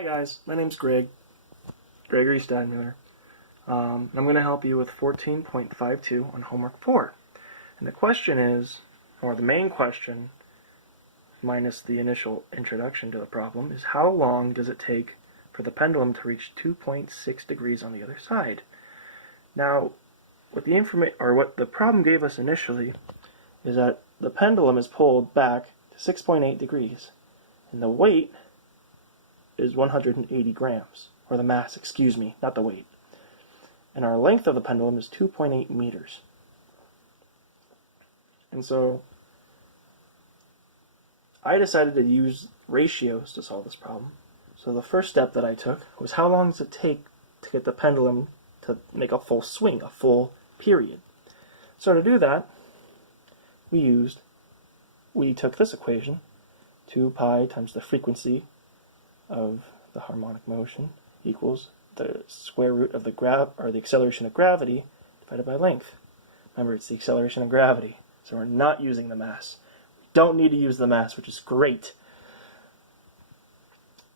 Hi guys, my name's Gregory Stadmuller. I'm going to help you with 14.52 on homework 4. And the question is, or the main question, minus the initial introduction to the problem, is how long does it take for the pendulum to reach 2.6 degrees on the other side? Now, what the problem gave us initially is that the pendulum is pulled back to 6.8 degrees, and the weight is 180 grams, or the mass, excuse me, not the weight. And our length of the pendulum is 2.8 meters. And so I decided to use ratios to solve this problem. So the first step that I took was how long does it take to get the pendulum to make a full swing, a full period. So to do that, we took this equation, 2 pi times the frequency of the harmonic motion equals the square root of the acceleration of gravity divided by length. Remember, it's the acceleration of gravity, so we're not using the mass. We don't need to use the mass, which is great.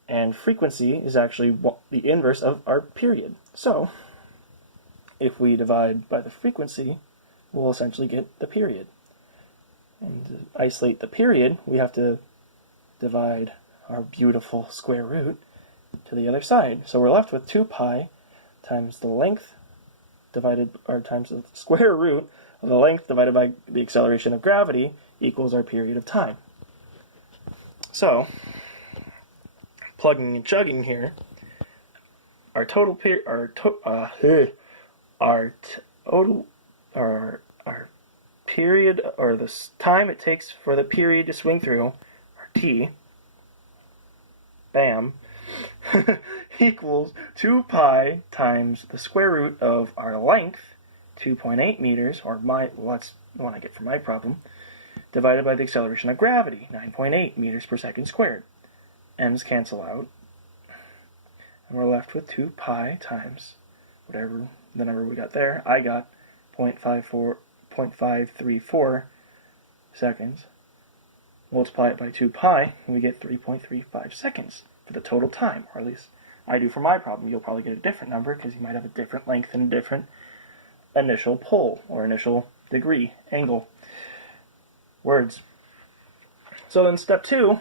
And frequency is actually the inverse of our period. So if we divide by the frequency, we'll essentially get the period. And to isolate the period, we have to divide our beautiful square root to the other side. So we're left with 2 pi times the length times the square root of the length divided by the acceleration of gravity equals our period of time. So, plugging and chugging here, our period, or the time it takes for the period to swing through, our t, bam, equals 2 pi times the square root of our length, 2.8 meters, or that's the one I get for my problem, divided by the acceleration of gravity, 9.8 meters per second squared. M's cancel out, and we're left with 2 pi times whatever the number we got there. I got 0.534 seconds. Multiply it by 2 pi, and we get 3.35 seconds for the total time, or at least I do for my problem. You'll probably get a different number because you might have a different length and a different initial pull, or initial degree, angle, words. So then step 2,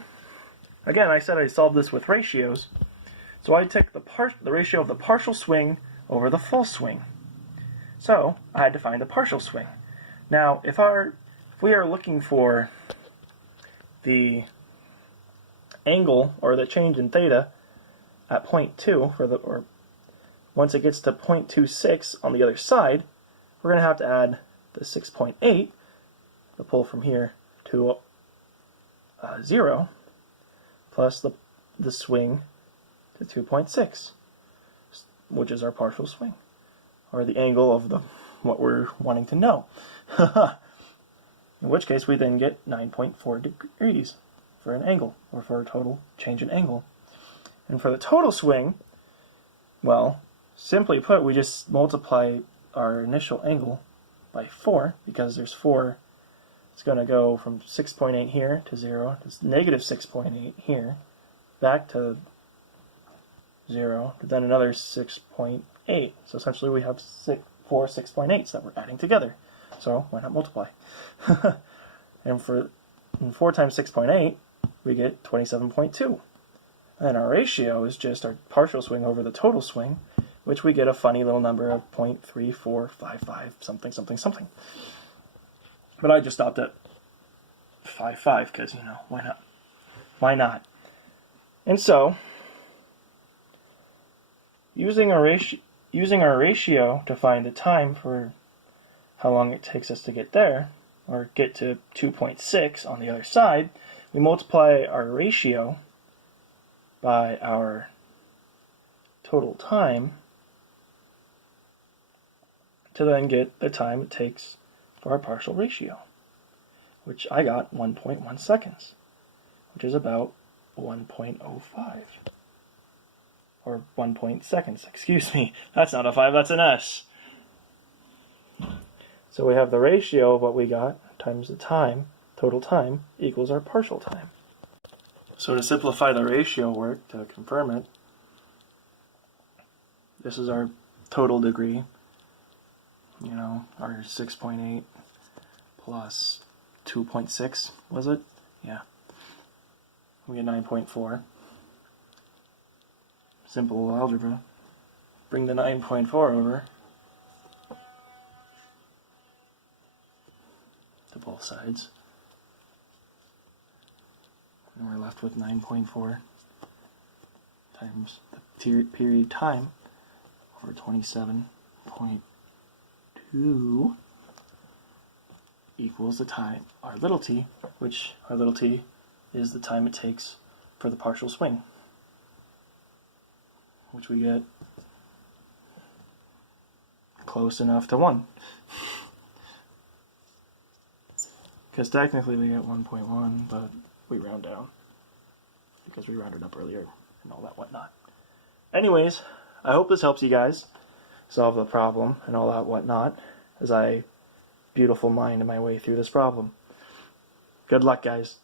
again, I said I solved this with ratios. So I took the ratio of the partial swing over the full swing. So I had to find the partial swing. Now, if we are looking for the angle, or the change in theta at 0.2 or once it gets to 0.26 on the other side, we're going to have to add the 6.8, the pull from here to 0, plus the swing to 2.6, which is our partial swing, or the angle of what we're wanting to know. In which case we then get 9.4 degrees for an angle, or for a total change in angle. And for the total swing, well, simply put, we just multiply our initial angle by 4, because there's 4. It's going to go from 6.8 here to 0, to negative 6.8 here, back to 0, to then another 6.8. So essentially we have 4 6.8s that we're adding together. So why not multiply? And 4 times 6.8, we get 27.2. And our ratio is just our partial swing over the total swing, which we get a funny little number of 0.3455 something something something. But I just stopped at 55 because, why not? Why not? And so, using our ratio to find the time for how long it takes us to get there, or get to 2.6 on the other side, we multiply our ratio by our total time to then get the time it takes for our partial ratio, which I got 1.1 seconds, which is about 1.05. Or 1 seconds, excuse me. That's not a 5, that's an S. So we have the ratio of what we got times the time, total time, equals our partial time. So to simplify the ratio work, to confirm it, this is our total degree. You know, our 6.8 plus 2.6, was it? Yeah. We get 9.4. Simple algebra. Bring the 9.4 over to both sides. And we're left with 9.4 times the period time over 27.2 equals the time, our little t, which our little t is the time it takes for the partial swing, which we get close enough to 1. Because technically we get 1.1, but we round down because we rounded up earlier and all that whatnot. Anyways, I hope this helps you guys solve the problem and all that whatnot as I beautiful mind my way through this problem. Good luck, guys.